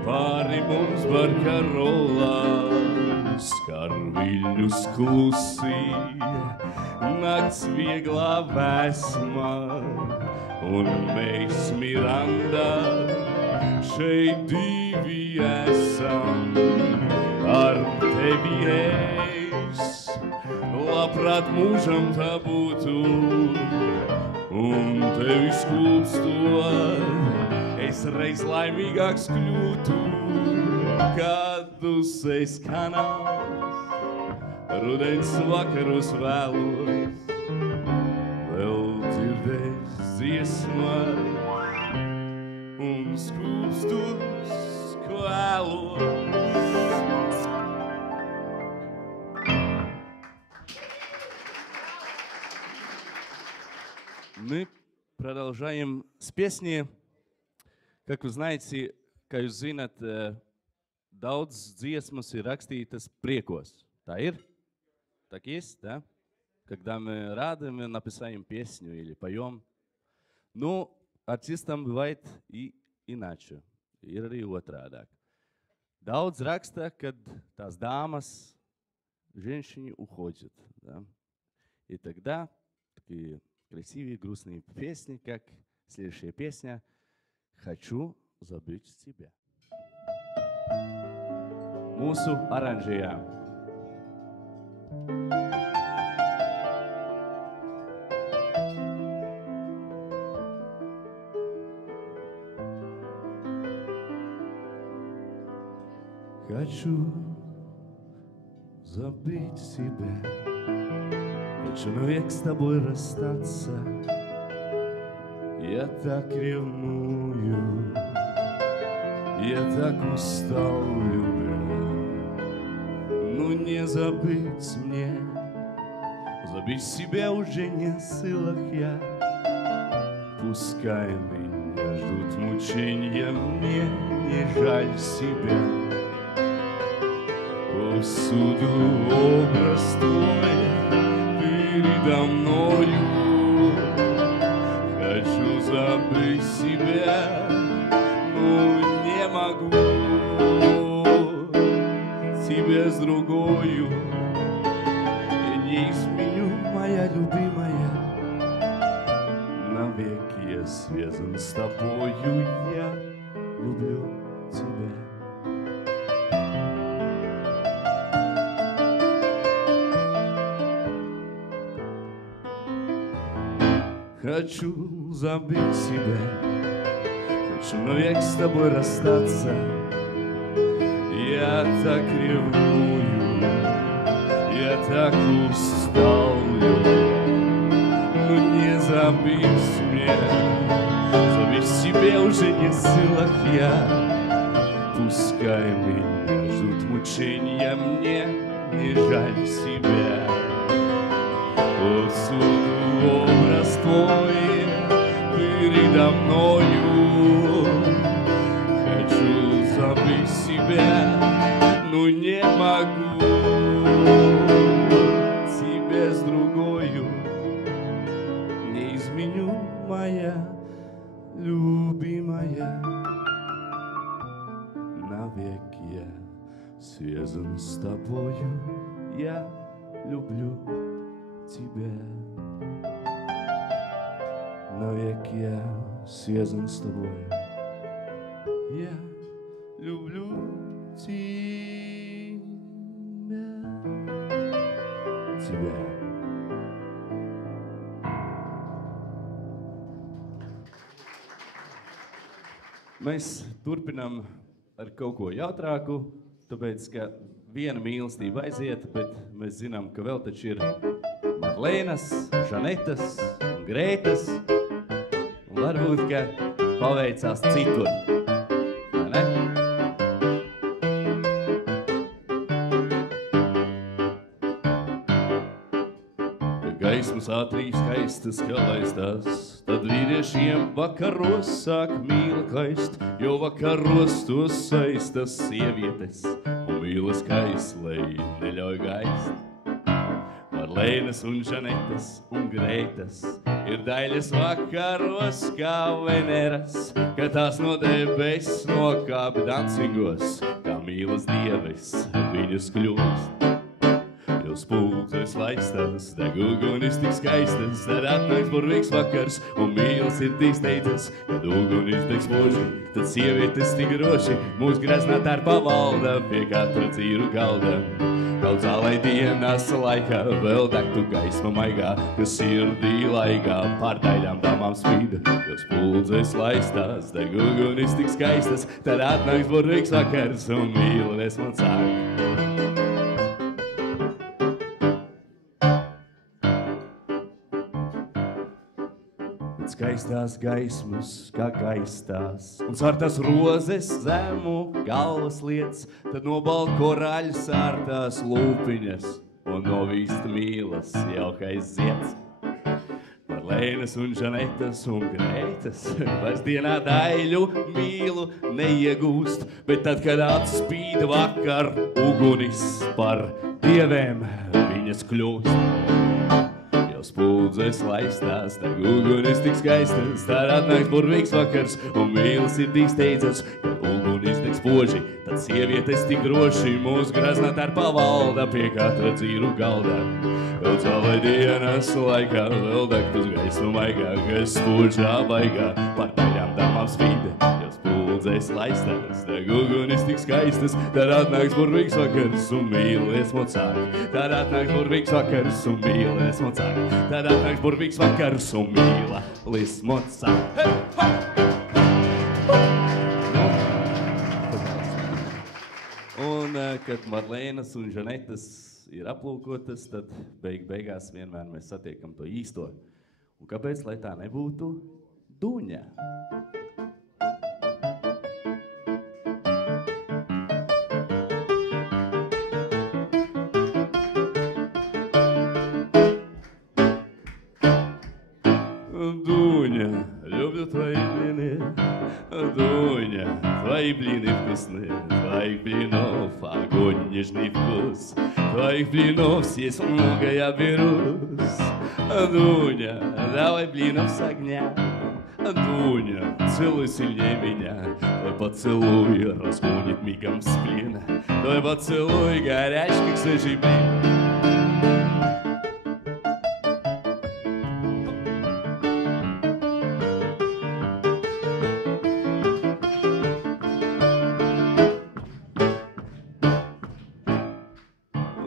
Pāri mums barkarolā skar viļņus klusī, nakts vieglā vēsmā, un mēs Miranda šeit divi esam. Ar tevi es labprāt mūžam tā būtu, un tevi skulpstot es reiz laimīgāks kļūtu, kad tu esi kanāls, rudens vakaros vēlos, vēl dzirdēs dziesmas un skūpstus kvēlos. Мы продолжаем с песни. Как вы знаете, kā jūs zināt, daudz dziesmas ir rakstītas priekos. Tā ir? Так есть, да? Когда мы рады, мы написаем песню или поем. Но артистам бывает и иначе. Ir arī otrādāk. Daudz raksta, kad tās dāmas, женщины уходят. Да? И тогда такие красивые, грустные песни, как следующая песня «Хочу забыть тебя». Mūsu aranžējā. Хочу забыть себя, хочу навек с тобой расстаться. Я так ревную, я так устал, любя. Ну не забыть мне, забыть себя уже не в силах я. Пускай меня ждут мучения, мне не жаль себя. Повсюду образ твой передо мною. Хочу забыть себя, но не могу. Тебя с другою я не изменю, моя любимая. Навеки я связан с тобою, я люблю тебя. Хочу забыть себя, хочу навек с тобой расстаться. Я так ревную, я так устал, но не забыть мне, забыть себя уже не в силах я. Пускай меня ждут мучения, мне не жаль себя. Повсюду образ твой передо мною. Хочу забыть себя, но не могу. Тебя с другою не изменю, моя любимая. Навек я связан с тобою, я люблю тебя. Навек я связан с тобой, я люблю тебя. Тебя. Mēs turpinām ar kaut ko jautrāku, tāpēc, ka viena mīlestība aiziet, bet mēs zinām, ka vēl taču ir Marlēnas, Žanetas un Grētas, un varbūt, ka paveicās citur, vai ne? Gaismas ātrī skaistas, kā laistās, tad vīriešiem vakaros sāk mīla kaist, jo vakaros tos saistas sievietes, un mīlas kaislei neļauj gaist. Marlēnas un Žanetas un Greitas ir daļas vakaros kā Veneras, kad tās no debesis nokāp dancingos, kā mīlas dieves viņas kļūst. Jūs pulces laistas, deg ugunis tik skaistas, tad atnāks burvīgs vakars un mīlas ir tīsteidzas. Kad ugunis deg spoži, tad sievietes tik droši mūs greznā tērpā valda pie katra cīru galda. Kaut zālai dienas laikā vēl degtu gaisma maigā, kas sirdī laigā pār daļām damām spīda. Jūs pulces laistas, deg ugunis tik skaistas, tad atnāks burvīgs vakars un mīlas man sāk. Skaistās gaismas, kā gaistās, un sārtās rozes zemu galvas lietas, tad no balko raļu sārtās lūpiņas, un no vīsta mīlas jaukais zieds. Marlēnas un Žanetas un Greitas vairs dienā daļu mīlu neiegūst, bet tad, kad atspīd vakar ugunis par dievēm viņas kļūst. Spuldzes laistās, tad ugunis tik skaistas, tad atnāks burvīgs vakars un mīlas ir tik steidzas. Kad ugunis tik spoži, tad sievietes tik droši mūs graznā tērpā valda pie katra dzīru galda. Vēl caurlai dienas laikā vēl degtas gaisma maigā, kas spožā baigā par daļām damām spīda. Spuldzes laistās, tad ugunis tik skaistas, tad atnāks burvīgs vakars un mīlas man sāk. Tad atnāks burvīgs vakars un mīlas man sāk. Tad atnāks burvīgs vakars un mīlas man sāk. Un, kad Marlēnas un Žanetas ir aplūkotas, tad beigās vienmēr mēs satiekam to īsto. Un kāpēc, lai tā nebūtu Duņa? Дуня, люблю твои блины, Дуня, твои блины вкусные, твоих блинов огонь, нежный вкус, твоих блинов съесть много я берусь. Дуня, давай блинов с огня, Дуня, целуй сильнее меня, твой поцелуй разгонит мигом сплин, твой поцелуй горячий, как свежий блин.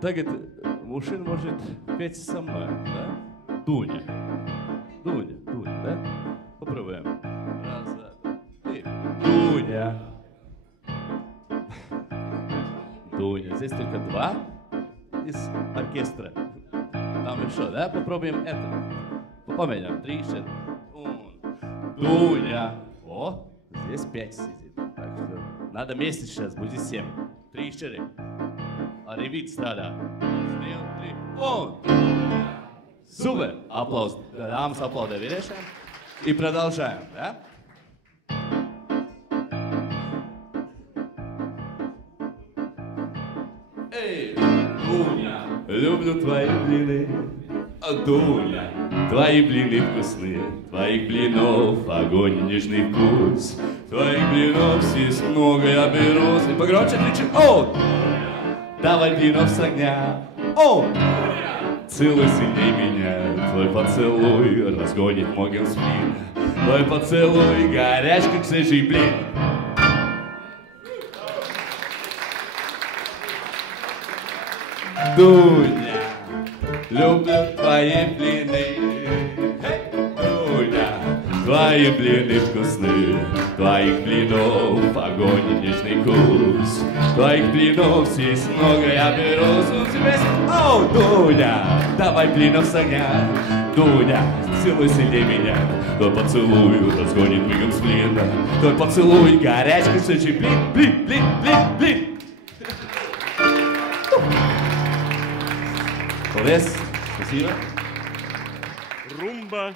Tagad мужчина может петь сама, да? Дуня, да? Попробуем. Раз, два, три. Дуня. Дуня. Здесь только два из оркестра. Там еще, да? Попробуем это. Помянем. 3, 4. Дуня. О, здесь 5 сидит. Так что надо вместе сейчас, будет 7. 3, 4. Arī vids strādā. 1, 2, 3, un! Super! Aplaus. Dāmas aplaudē vīriešiem. И продолжаем, да? Эй, Дуня, люблю твои блины, Дуня, твои блины вкусные, твоих блинов огонь, нежный вкус, твоих блинов съесть много я берусь. И погромче кричим, о! Давай блинов с огня, о! Целуй сильней меня, твой поцелуй разгонит могил сплин, твой поцелуй горяч, как свежий блин. Дуня, люблю твои блины, Дуня, твои блины вкусные, твоих блинов огонь и нежный вкус, твоих блинов съесть много я берусь. О, Дуня, давай блинов с огня, Дуня, целуй сильнее меня, твой поцелуй разгонит мигом сплин, твой поцелуй горячий, свежий блин, блин, блин, блин, блин. Молодец, спасибо. Rumba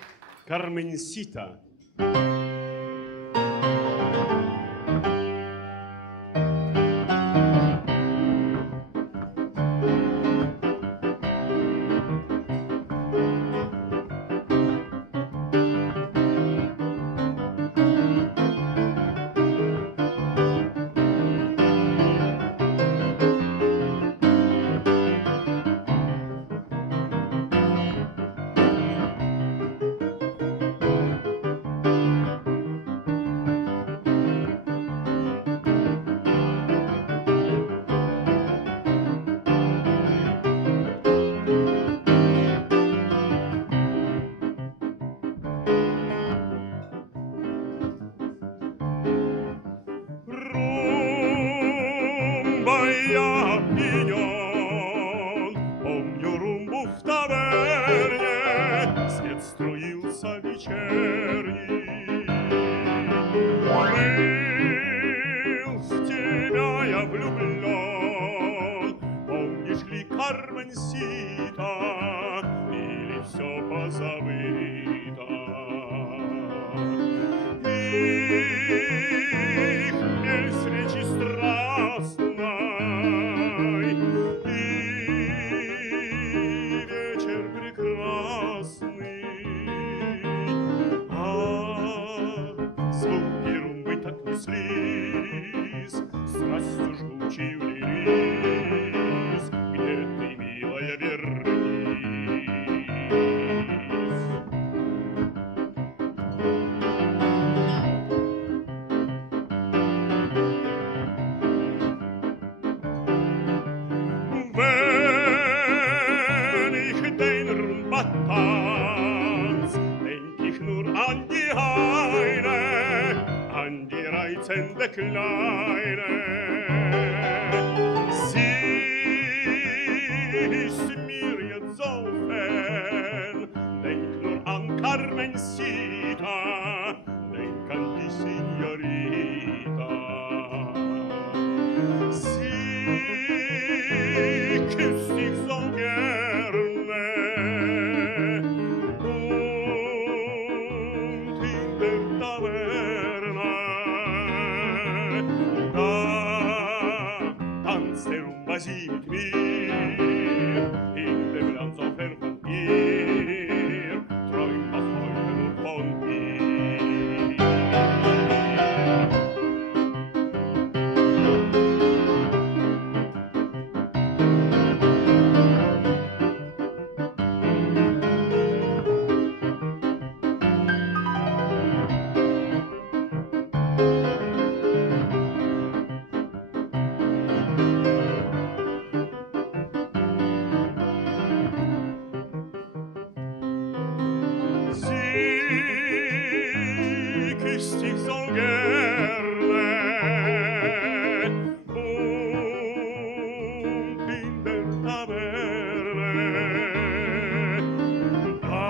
Carmencita. вечерний. Был в тебя я влюблен, помнишь ли, Карменсита, или все позабыто? Их без встречи страстной, и вечер прекрасный, звуки румбы так неслись, страстью жгучей влились, где ты, милая, вернись. Wenn ich den Rumba tanz, denk ich nur an die eine, an die reizende Kleine. Sie ist mir jetzt so fern, denk nur an Carmencita, denk an die Signorita. Sie küsst dich so gerne und in der Taverne da tanzt Rumba sie mit mir in dem Land so fern von ihr, träumt noch heute nur von ihr. Sie küsst dich so gerne und in der Taverne da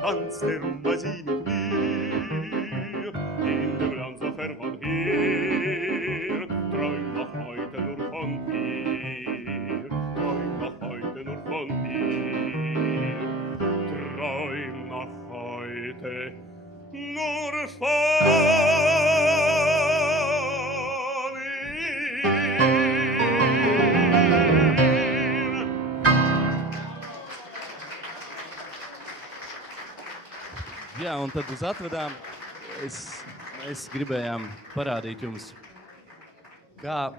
tanzt der Rumba sie mit mir in dem Land so fern von hier, träumt noch heute nur von dir, träumt noch heute nur von dir, träum noch heute nur von ihr. Jā, un tad uz atvadām mēs gribējām parādīt jums, kā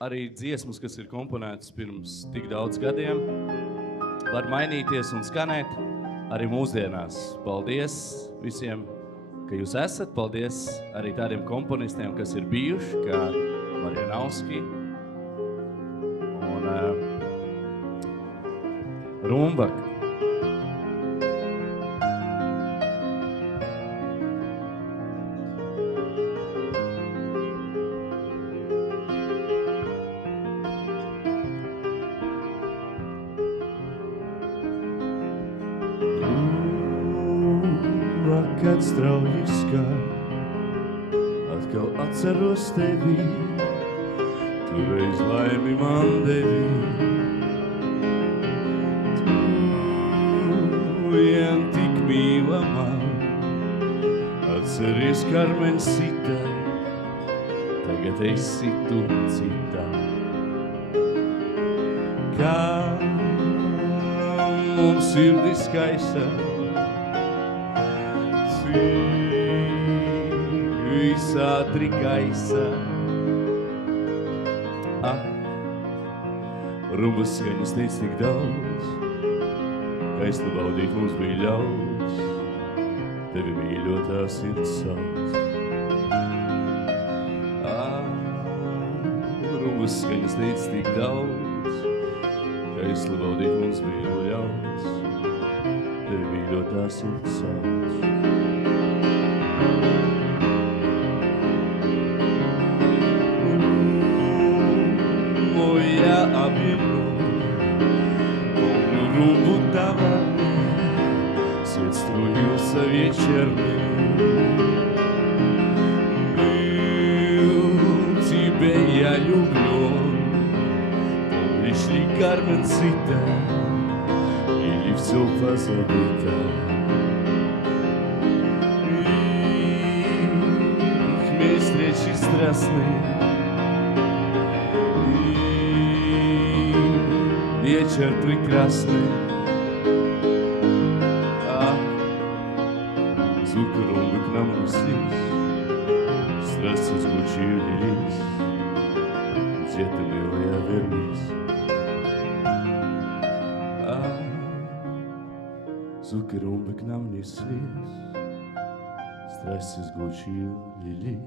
arī dziesmas, kas ir komponētas pirms tik daudz gadiem, var mainīties un skanēt arī mūsdienās. Paldies visiem, ka jūs esat. Paldies arī tādiem komponistiem, kas ir bijuši, kā Marjanovski un Rumbaka. Kad strauji skan, atkal atceros tevi, tu reiz laimi man devi. Tu vien tik mīla man, atceries Carmencita, tagad esi tu cita. Kā mums sirdis skaista, visā trikaisa. Rumbas skaņas teica tik daudz, kaisli baudīt mums bija ļauds, tevi mīļotā sirds sauc. Rumbas skaņas teica tik daudz, kaisli baudīt mums bija ļauds, tevi mīļotā sirds sauc. Rumbu tavarne, svjet struju вечерний. Был тебе я люблю, помнишь ли, Карменцита, или все позабыто? Хмель встречи страстные, вечер прекрасный. Звук румбы к нам неслись, страсти сгучились. Где ты, милая, вернись? Звуки румбы к нам неслись, страсти сгучились.